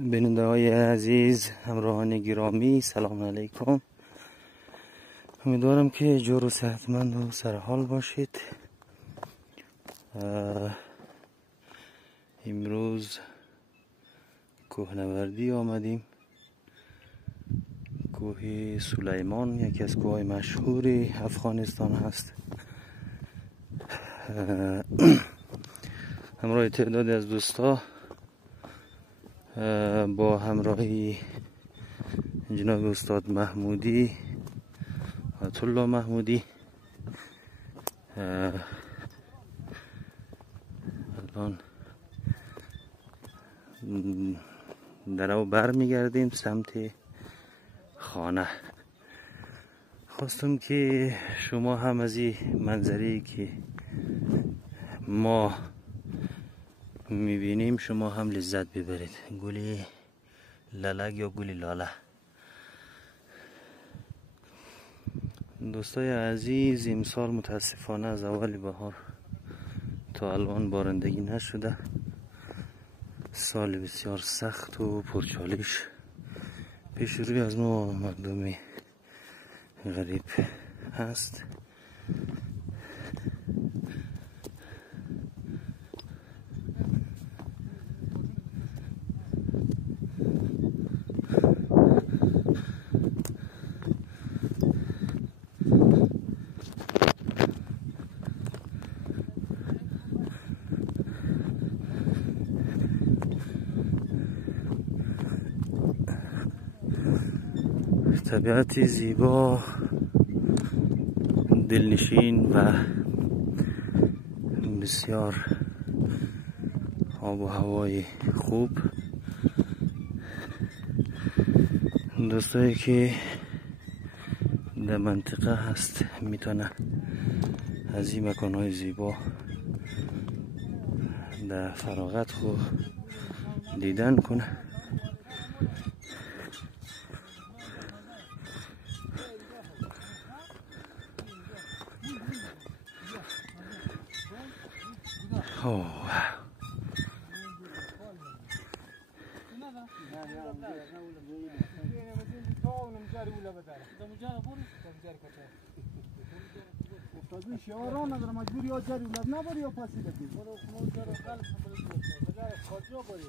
بیننده های عزیز، همراهان گرامی، سلام علیکم. امیدوارم که جور و صحتمند و سرحال باشید. امروز کوهنوردی آمدیم. کوه سلیمان یکی از کوههای مشهور افغانستان هست. همراه تعدادی از دوستا با همراهی جناب استاد محمودی، آیت الله محمودی، الان در او بر میگردیم سمت خانه. خواستم که شما هم از این منظری که ما میبینیم شما هم لذت ببرید. گلی لالک یا گلی لاله. دوستای عزیز، امسال متاسفانه از اول بهار تا الان بارندگی نشده. سال بسیار سخت و پرچالش پیش روی از ما مردم غریب هست. طبیعت زیبا، دلنشین و بسیار آب و هوای خوب. دوستایی که در منطقه هست میتونه از این مکانهای زیبا در فراغت خود دیدن کنه. شعاران نداره مجبوری یا جری ولاد نبری یا پسی بدی برو خمون جرا قلب بری